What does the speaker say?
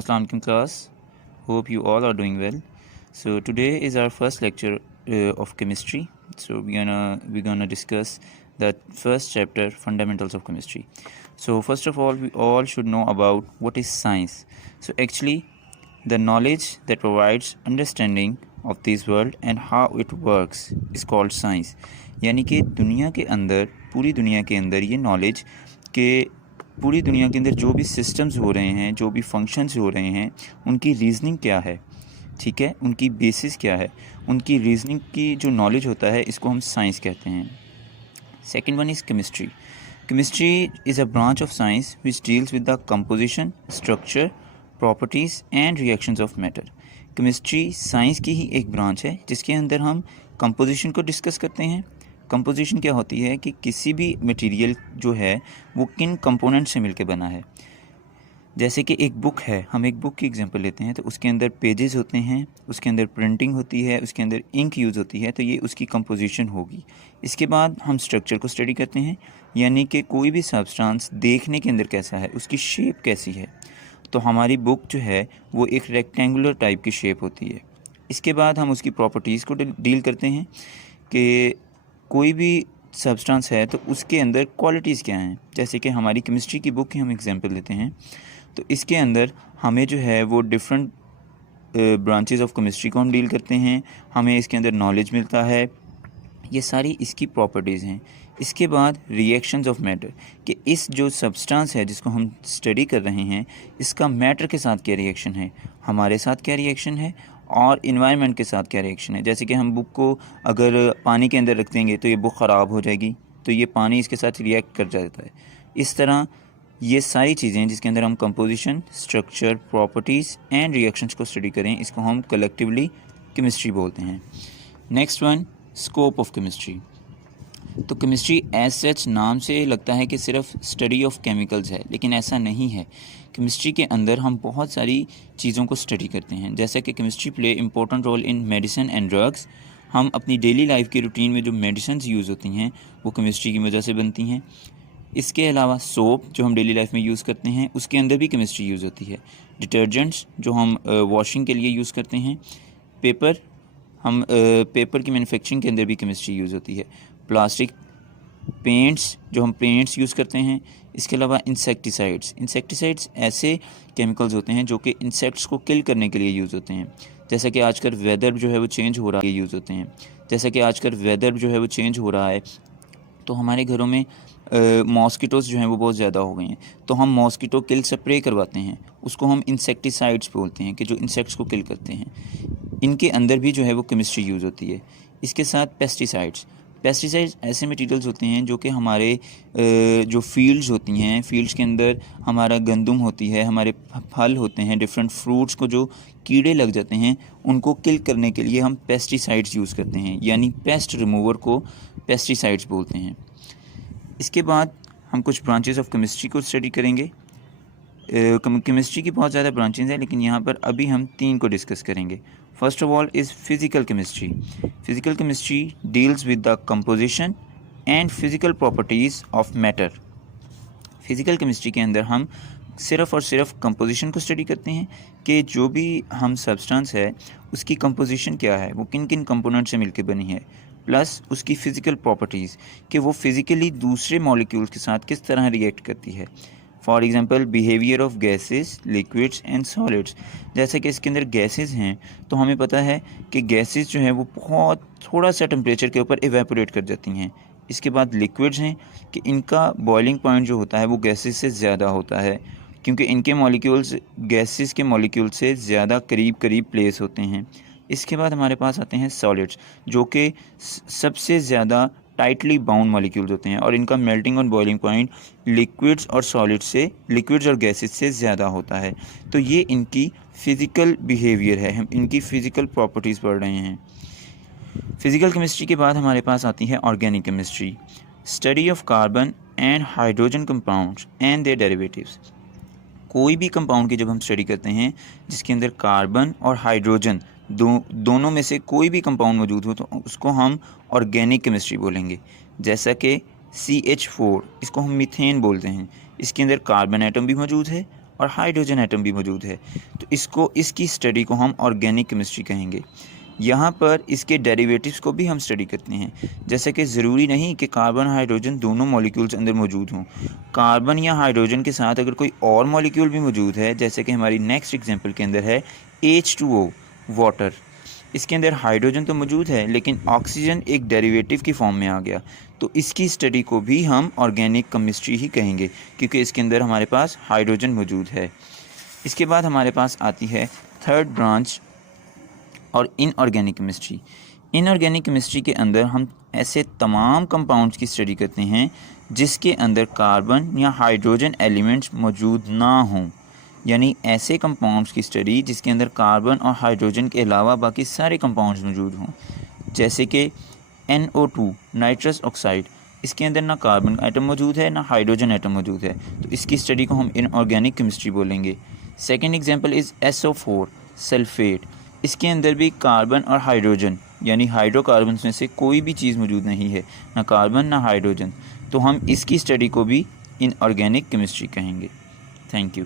Assalamu alaikum class. Hope you all are doing well. So today is our first lecture of chemistry. So we're gonna discuss the first chapter, fundamentals of chemistry. So first of all, we all should know about what is science. So actually, the knowledge that provides understanding of this world and how it works is called science. यानी कि दुनिया के अंदर, पूरी दुनिया के अंदर ये नॉलेज के पूरी दुनिया के अंदर जो भी सिस्टम्स हो रहे हैं, जो भी फंक्शंस हो रहे हैं, उनकी रीज़निंग क्या है, ठीक है, उनकी बेसिस क्या है, उनकी रीज़निंग की जो नॉलेज होता है, इसको हम साइंस कहते हैं. Second one is chemistry. Chemistry is a branch of science which deals with the composition, structure, properties and reactions of matter. Chemistry science की ही एक ब्रांच है जिसके अंदर हम कंपोजिशन को डिस्कस करते हैं. कंपोजिशन क्या होती है कि किसी भी मटेरियल जो है वो किन कंपोनेंट से मिलकर बना है. जैसे कि एक बुक है, हम एक बुक की एग्जांपल लेते हैं तो उसके अंदर पेजेस होते हैं, उसके अंदर प्रिंटिंग होती है, उसके अंदर इंक यूज़ होती है, तो ये उसकी कंपोजिशन होगी. इसके बाद हम स्ट्रक्चर को स्टडी करते हैं, यानी कि कोई भी सब्सटेंस देखने के अंदर कैसा है, उसकी शेप कैसी है. तो हमारी बुक जो है वो एक रेक्टेंगुलर टाइप की शेप होती है. इसके बाद हम उसकी प्रॉपर्टीज़ को डील करते हैं कि कोई भी सब्सटेंस है तो उसके अंदर क्वालिटीज़ क्या हैं. जैसे कि हमारी केमिस्ट्री की बुक की हम एग्जांपल लेते हैं तो इसके अंदर हमें जो है वो डिफरेंट ब्रांचेस ऑफ केमिस्ट्री को हम डील करते हैं, हमें इसके अंदर नॉलेज मिलता है, ये सारी इसकी प्रॉपर्टीज़ हैं. इसके बाद रिएक्शंस ऑफ मैटर, कि इस जो सब्सटेंस है जिसको हम स्टडी कर रहे हैं, इसका मैटर के साथ क्या रिएक्शन है, हमारे साथ क्या रिएक्शन है और इन्वायरमेंट के साथ क्या रिएक्शन है. जैसे कि हम बुक को अगर पानी के अंदर रख देंगे तो ये बुक ख़राब हो जाएगी, तो ये पानी इसके साथ रिएक्ट कर जाता है. इस तरह ये सारी चीज़ें जिसके अंदर हम composition, structure, properties and reactions को स्टडी करें, इसको हम कलेक्टिवली केमिस्ट्री बोलते हैं. Next one, scope of chemistry. तो केमिस्ट्री एज सच नाम से लगता है कि सिर्फ स्टडी ऑफ केमिकल्स है, लेकिन ऐसा नहीं है. केमिस्ट्री के अंदर हम बहुत सारी चीज़ों को स्टडी करते हैं. जैसे कि chemistry play important role in medicine and drugs. हम अपनी डेली लाइफ की रूटीन में जो मेडिसिन यूज़ होती हैं वो केमिस्ट्री की वजह से बनती हैं. इसके अलावा सोप जो हम डेली लाइफ में यूज़ करते हैं उसके अंदर भी केमिस्ट्री यूज़ होती है. डिटर्जेंट्स जो हम वॉशिंग के लिए यूज़ करते हैं. पेपर की मैन्युफैक्चरिंग के अंदर भी केमिस्ट्री यूज़ होती है. प्लास्टिक, पेंट्स जो हम पेंट्स यूज़ करते हैं. इसके अलावा इंसेक्टिसाइड्स ऐसे केमिकल्स होते हैं जो कि इंसेक्ट्स को किल करने के लिए यूज़ होते हैं. जैसा कि आजकल वेदर जो है वो चेंज हो रहा है, यूज़ होते हैं. जैसा कि आजकल वेदर जो है वो चेंज हो रहा है तो हमारे घरों में मॉस्किटोज़ जो हैं वो बहुत ज़्यादा हो गए हैं, तो हम मॉस्किटो किल स्प्रे करवाते हैं, उसको हम इंसेक्टिसाइड्स बोलते हैं कि जो इंसेक्ट्स को किल करते हैं. इनके अंदर भी जो है वो केमिस्ट्री यूज़ होती है. इसके साथ पेस्टिसाइड्स ऐसे मटेरियल्स होते हैं जो कि हमारे जो फील्ड्स होती हैं, फील्ड्स के अंदर हमारा गंदम होती है, हमारे फल होते हैं, डिफरेंट फ्रूट्स को जो कीड़े लग जाते हैं उनको किल करने के लिए हम पेस्टिसाइड्स यूज़ करते हैं, यानी पेस्ट रिमूवर को पेस्टिसाइड्स बोलते हैं. इसके बाद हम कुछ ब्रांचेस ऑफ केमिस्ट्री को स्टडी करेंगे. केमिस्ट्री की बहुत ज़्यादा ब्रांचेस हैं, लेकिन यहाँ पर अभी हम 3 को डिस्कस करेंगे. First of all is physical chemistry. Physical chemistry deals with the composition and physical properties of matter. Physical chemistry के अंदर हम सिर्फ़ और सिर्फ कंपोजिशन को स्टडी करते हैं कि जो भी हम सब्सटेंस है उसकी कंपोजिशन क्या है, वो किन किन कंपोनेंट से मिलकर बनी है, प्लस उसकी फ़िज़िकल प्रॉपर्टीज़ कि वो फिज़िकली दूसरे मॉलिक्यूल्स के साथ किस तरह रिएक्ट करती है. For example behaviour of gases, liquids and solids. जैसे कि इसके अंदर गैसेस हैं तो हमें पता है कि गैसेस जो हैं वो बहुत थोड़ा सा टेम्परेचर के ऊपर इवेपोरेट कर जाती हैं. इसके बाद लिक्विड्स हैं कि इनका बॉइलिंग पॉइंट जो होता है वो गैसेस से ज़्यादा होता है, क्योंकि इनके मॉलिक्यूल्स गैसेस के मॉलिक्यूल से ज़्यादा करीब प्लेस होते हैं. इसके बाद हमारे पास आते हैं सॉलिड्स, जो कि सबसे ज़्यादा टाइटली बाउंड मॉलिक्यूल्स होते हैं और इनका मेल्टिंग और बॉइलिंग पॉइंट लिक्विड्स और गैसेस से ज़्यादा होता है. तो ये इनकी फ़िज़िकल बिहेवियर है, हम इनकी फ़िज़िकल प्रॉपर्टीज़ पढ़ रहे हैं. फ़िज़िकल केमिस्ट्री के बाद हमारे पास आती है organic chemistry. Study of carbon and hydrogen compounds and their derivatives. कोई भी कंपाउंड की जब हम स्टडी करते हैं जिसके अंदर कार्बन और हाइड्रोजन दोनों में से कोई भी कंपाउंड मौजूद हो तो उसको हम ऑर्गेनिक केमिस्ट्री बोलेंगे. जैसा कि CH4, इसको हम मीथेन बोलते हैं. इसके अंदर कार्बन एटम भी मौजूद है और हाइड्रोजन एटम भी मौजूद है, तो इसकी स्टडी को हम ऑर्गेनिक केमिस्ट्री कहेंगे। यहाँ पर इसके डेरिवेटिव्स को भी हम स्टडी करते हैं, जैसे कि ज़रूरी नहीं कि कार्बन हाइड्रोजन दोनों मॉलिक्यूल्स अंदर मौजूद हों। कार्बन या हाइड्रोजन के साथ अगर कोई और मॉलिक्यूल भी मौजूद है, जैसे कि हमारी नेक्स्ट एग्जांपल के अंदर है H2O वाटर, इसके अंदर हाइड्रोजन तो मौजूद है लेकिन ऑक्सीजन एक डेरिवेटिव की फॉर्म में आ गया, तो इसकी स्टडी को भी हम ऑर्गेनिक केमिस्ट्री ही कहेंगे, क्योंकि इसके अंदर हमारे पास हाइड्रोजन मौजूद है। इसके बाद हमारे पास आती है थर्ड ब्रांच और इनऑर्गेनिक केमिस्ट्री। इनऑर्गेनिक केमिस्ट्री के अंदर हम ऐसे तमाम कंपाउंड्स की स्टडी करते हैं जिसके अंदर कार्बन या हाइड्रोजन एलिमेंट्स मौजूद ना हों, यानी ऐसे कंपाउंड्स की स्टडी जिसके अंदर कार्बन और हाइड्रोजन के अलावा बाकी सारे कंपाउंड्स मौजूद हों, जैसे कि NO2 नाइट्रस ऑक्साइड, इसके अंदर ना कार्बन एटम मौजूद है ना हाइड्रोजन एटम मौजूद है, तो इसकी स्टडी को हम इनऑर्गेनिक केमिस्ट्री बोलेंगे। Second example is SO4 sulphate, इसके अंदर भी कार्बन और हाइड्रोजन यानी हाइड्रोकार्बन्स में से कोई भी चीज़ मौजूद नहीं है, ना कार्बन ना हाइड्रोजन, तो हम इसकी स्टडी को भी इनऑर्गेनिक केमिस्ट्री कहेंगे। Thank you.